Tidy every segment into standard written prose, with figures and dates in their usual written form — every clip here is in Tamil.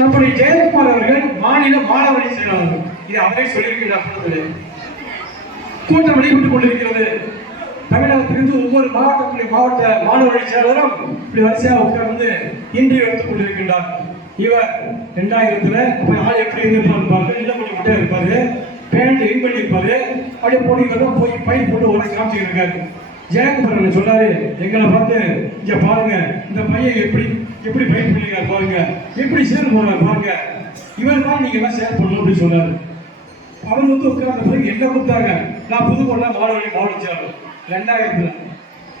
நம்முடைய ஜெயக்குமார் அவர்கள் மாநில மாணவரை செயலாளர், இது அவரே சொல்லியிருக்கிறார். கூட்டம் நடைபெற்றுக் கொண்டிருக்கிறது. தமிழகத்திலிருந்து ஒவ்வொரு மாவட்ட மாணவரை செயலாளரும் இப்படி வரிசையாக உட்கார்ந்து இன்றைய எடுத்துக் கொண்டிருக்கின்றார். இவர் 2000 ஆள் எப்படி இருந்திருப்பாரு, இல்ல கொஞ்சம் மட்டும் இருப்பாரு, பேண்ட் இன் பண்ணி இருப்பாரு, அப்படியே போனீங்கன்னா போய் பைப் போட்டு உடனே காமிச்சு இருக்காரு. ஜெயக்குமார் சொன்னாரு, எங்களை பார்த்து இங்க பாருங்க, இந்த பையன் எப்படி எப்படி பைப் பண்ணிருக்காரு பாருங்க, எப்படி சேர் போடுறாரு பாருங்க, இவர் தான் நீங்க எல்லாம் சேர் பண்ணணும் அப்படின்னு சொன்னாரு. அவர் உட்கார்ந்த பிறகு என்ன கொடுத்தாங்க, நான் புதுக்கோட்டை மாணவர்கள் மாவட்ட 2000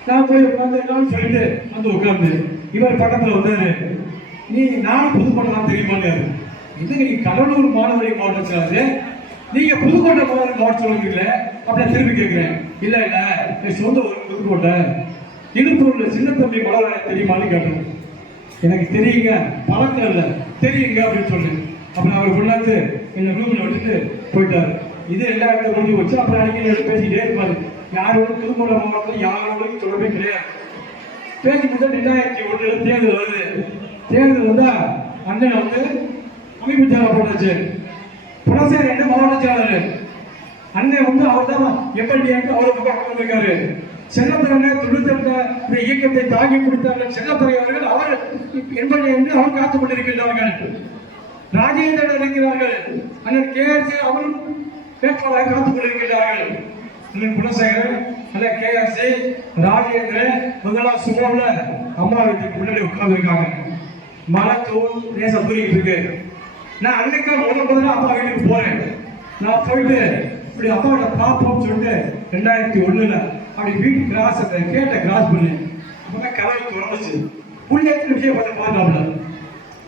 நான் போய் உட்கார்ந்து சொல்லிட்டு வந்து உட்கார்ந்து இவர் பக்கத்துல வந்தாரு. நீ நானும் புதுக்கோட்டை தான் தெரியுமான்னு, இது நீங்க கடலூர் மாணவர்கள் மாவட்ட நீங்க புதுக்கோட்டை மாவட்ட சொல்லுவீங்கள அப்படின்னு திரும்பி கேட்கிறேன். இல்ல இல்ல என் சொந்த ஊர் புதுக்கோட்டை, இழுப்பூர்ல சின்ன தம்பி மலர் தெரியுமான்னு கேட்டேன். எனக்கு தெரியுங்க, பழக்கம் இல்லை, தெரியுங்க அப்படின்னு சொன்னேன். அப்புறம் அவர் கொண்டாந்து என்ன ரூம்ல விட்டுட்டு போயிட்டாரு. இது எல்லா இடத்துல முடிஞ்சு வச்சு அப்புறம் அன்னைக்கு பேசிக்கிட்டே இருப்பாரு. யாரோட புதுக்கோட்டை மாவட்டத்தில் யாரோட தொடர்பே கிடையாது. பேசி முடிச்சா 2001 தேர்தல் வருது. தேர்தல் வந்தா அண்ணன் வந்து அமைப்பு சேவை போட்டாச்சு. புலசேரி என்ன மாவட்ட செயலாளர் அண்ணன் வந்து அவர் தான் எப்படி அவரை பக்கம் வந்திருக்காரு. செல்லத்துறை 98 இயக்கத்தை தாங்கி கொடுத்தார்கள் செல்லத்துறை அவர்கள், அவர் என்பதை என்று அவர் காத்துக் கொண்டிருக்கின்றார்கள். ராஜேந்திரன் இருக்கிறார்கள், அண்ணன் கேஆர்சி அவரும் வேட்பாளராக காத்துக் கொண்டிருக்கிறார்கள். அண்ணன் குலசேகர், அண்ணன் கேஆர்சி, ராஜேந்திரன் முதலாம் சுகம்ல அம்மா வீட்டுக்கு முன்னாடி உட்கார்ந்துருக்காங்க. மலத்தூள் நேச தூக்கிட்டு இருக்கு. நான் அன்னைக்கு முதல்ல அப்பா வீட்டுக்கு போறேன். நான் போயிட்டு இப்படி அப்பாவோட பார்ப்போம்னு சொல்லிட்டு 2001 அப்படி வீட்டு கிராஸ் கேட்ட கிராஸ் பண்ணு அப்பதான் கதவை திறந்துச்சு. உள்ள விஷயம் பார்த்து பார்த்தாப்ல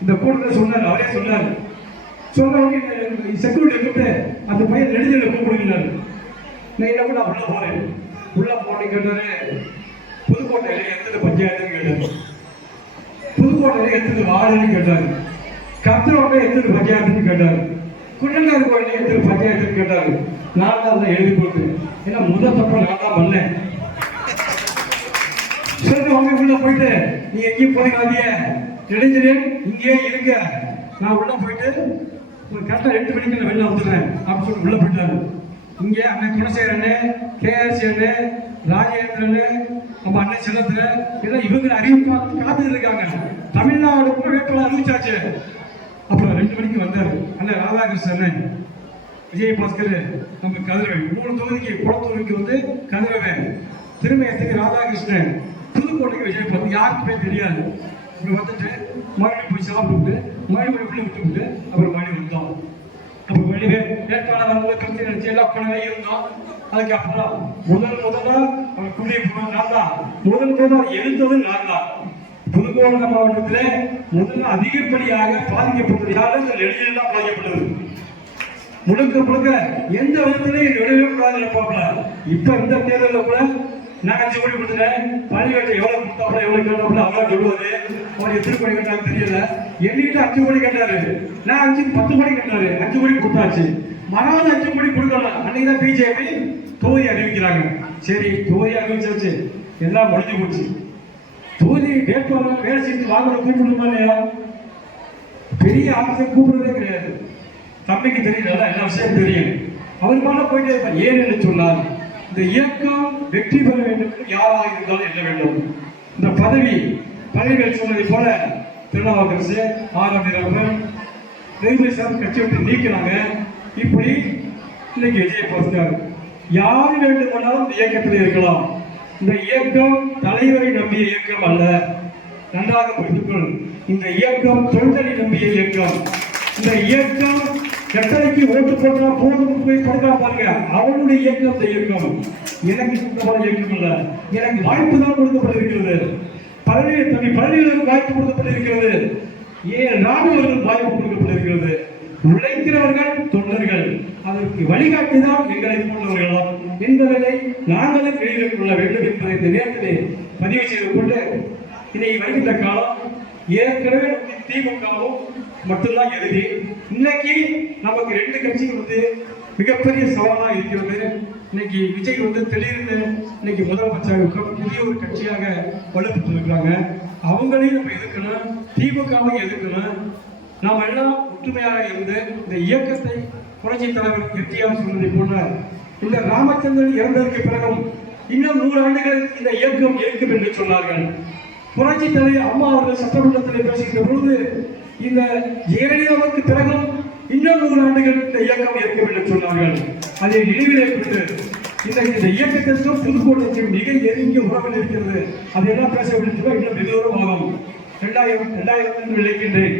இந்த கூட்டத்தில் சொன்னார். அவரே சொன்னார். சொன்ன செக்யூரிட்டி கூப்பிட்டு அந்த பையன் நெடுஞ்சல கூப்பிடுகிறாரு. நான் என்ன கூட உள்ள போறேன். உள்ள போட்டு கேட்டாரு, புதுக்கோட்டையில எத்தனை பஞ்சாயத்துன்னு கேட்டாரு, புதுக்கோட்டையில எத்தனை வார்டுன்னு கேட்டாரு, கத்திரோட எத்தனை பஞ்சாயத்துன்னு கேட்டாரு, குள்ளங்கார் கோயில எத்தனை பஞ்சாயத்துன்னு கேட்டாரு. நான் தான் எழுதி போட்டு ஏன்னா முதல் தப்ப நான் தான் பண்ணேன். சொல்லிட்டு அவங்க உள்ள போயிட்டு நீ எங்கேயும் போயிடாதீங்க, நெடுஞ்சலியன் இங்கேயே இருங்க, நான் உள்ள போயிட்டு ஒரு கரெக்டாக 2 மணிக்கு நான் வெளில வந்துடுறேன் அப்படின்னு சொல்லி உள்ள போயிட்டாரு. இங்கே அண்ணன் குணசேகரன், கேஆர்சி அண்ணன், ராஜேந்திரன், நம்ம அண்ணன் செல்லத்துல எல்லாம் இவங்க அறிவிப்பு காத்துட்டு இருக்காங்க. தமிழ்நாடு கூட வேட்பாளர் அறிவிச்சாச்சு. அப்புறம் 2 மணிக்கு வந்தாரு அண்ணன் ராதாகிருஷ்ணன், விஜயபாஸ்கர், நம்ம கதிரவன் 3 தொகுதிக்கு குளத்தூருக்கு வந்து கதிரவன், திருமயத்துக்கு ராதாகிருஷ்ணன், புதுக்கோட்டைக்கு விஜயபாஸ்கர் யாருக்குமே தெரியாது. இப்படி வந்துட்டு மறுபடியும் போய் சாப்பிட்டு மறுபடியும் உள்ள விட்டு அப்புறம் மறுபடியும் வந்தோம். அப்போ வெளியே வேட்பாளர் வந்து கருத்து நினைச்சு எல்லா பணமே இருந்தோம். அதுக்கப்புறம் முதல்ல அவர் குடியே போனது நான் தான். முதல் எழுந்தது நான் தான். புதுக்கோட்டை மாவட்டத்தில் முதல்ல அதிகப்படியாக பாதிக்கப்பட்டது யாரும் நெடுஞ்செல்லாம் பாதிக்கப்பட்டது. முழுக்க எந்த விதத்திலையும் விடவே கூடாது நினைப்பாப்ல. இப்ப இந்த தேர்தலில் கூட நான் 5 கோடி கொடுத்துட்டேன், பள்ளிக்கட்டை எவ்வளவு கொடுத்தாப்ல எவ்வளவு கேட்டாப்ல அவ்வளோ சொல்லுவாரு. அவருடைய திருப்பணி கேட்டாலும் தெரியல. என்கிட்ட 5 கோடி கேட்டாரு, நான் 10 கோடி கேட்டாரு, 5 கோடி கொடுத்தாச்சு. மறாவது 5 கோடி கொடுக்கலாம். அன்னைக்கு தான் பிஜேபி தொகுதி அறிவிக்கிறாங்க. சரி தொகுதி அறிவிச்சாச்சு, எல்லாம் முடிஞ்சு போச்சு. தொகுதி வேட்பாளர் வேலை செஞ்சு வாங்குற கூப்பிடணுமா இல்லையா? பெரிய ஆஃபீஸர் கூப்பிடுறதே கிடையாது. தம்பிக்கு தெரியல, எல்லா விஷயம் தெரியும். அவர் மேல போயிட்டே இருப்பார். ஏன் என்று சொன்னார், இந்த இயக்கம் வெற்றி பெற வேண்டும், யாராக இருந்தாலும் என்ன வேண்டும். இந்த பதவிகள் சொன்னதை போல திருநாவுக்கரசு, ஆரம்பிராமன், ரயில்வேசாமி கட்சி விட்டு நீக்கிறாங்க. இப்படி இன்னைக்கு விஜயபாஸ்கர் யாரு வேண்டுமானாலும் இந்த இயக்கத்தில் இருக்கலாம். இந்த இயக்கம் தலைவரை நம்பிய இயக்கம் அல்ல. நன்றாக புரிந்துகொள். இந்த இயக்கம் தொழிலை நம்பிய இயக்கம். இந்த இயக்கம் எத்தனைக்கு ஓட்டு போட்டா போதும் போய் படுக்கா பாருங்க, அவனுடைய இயக்கம் இந்த இயக்கம். எனக்கு சுத்தமான இயக்கம் இல்ல. எனக்கு வாய்ப்பு தான் கொடுக்கப்பட்டிருக்கிறது. பள்ளிகளுக்கு வாய்ப்பு கொடுக்கப்பட்டிருக்கிறது. ஏன் ராணுவர்களுக்கு வாய்ப்பு கொடுக்கப்பட்டிருக்கிறது. உழைக்கிறவர்கள் தொண்டர்கள், அதற்கு வழிகாட்டிதான் எங்களை போன்றவர்களாம் என்பதை நாங்களும் வெளியில் கொள்ள வேண்டும் என்பதை இந்த நேரத்திலே பதிவு செய்து கொண்டு இதை வருகின்ற காலம் ஏற்கனவே திமுகவும் மட்டும்தான் எழுதி இன்னைக்கு நமக்கு 2 கட்சிகள் வந்து மிகப்பெரிய சவாலாக இருக்கிறது. இன்னைக்கு விஜய் வந்து திடீர்னு இன்னைக்கு முதலமைச்சராக புதிய ஒரு கட்சியாக வலுப்பட்டு இருக்கிறாங்க. அவங்களையும் நம்ம எதிர்க்கணும், திமுகவையும் எதிர்க்கணும். நாம் எல்லாம் ஒற்றுமையாக இருந்து இந்த இயக்கத்தை புரட்சி தலைவர் எம்ஜிஆர் சொன்னதை போன்ற இந்த ராமச்சந்திரன் இறந்ததற்கு பிறகும் இன்னும் 100 ஆண்டுகள் இந்த இயக்கம் இருக்கும் என்று சொன்னார்கள். புரட்சி தலைவர் அம்மா அவர்கள் சட்டமன்றத்தில் பேசுகின்ற பொழுது இந்த ஜெயலலிதாவுக்கு பிறகும் இன்னும் 100 ஆண்டுகள் இந்த இயக்கம் இருக்கும் என்று சொன்னார்கள். அதை நினைவிலே கொண்டு இந்த இயக்கத்திற்கும் புதுக்கோட்டைக்கும் மிக நெருங்கிய உறவில் இருக்கிறது. அதையெல்லாம் பேச வேண்டும் இன்னும் வெகு தூரம் ஆகும். 2000 நினைக்கின்றேன்.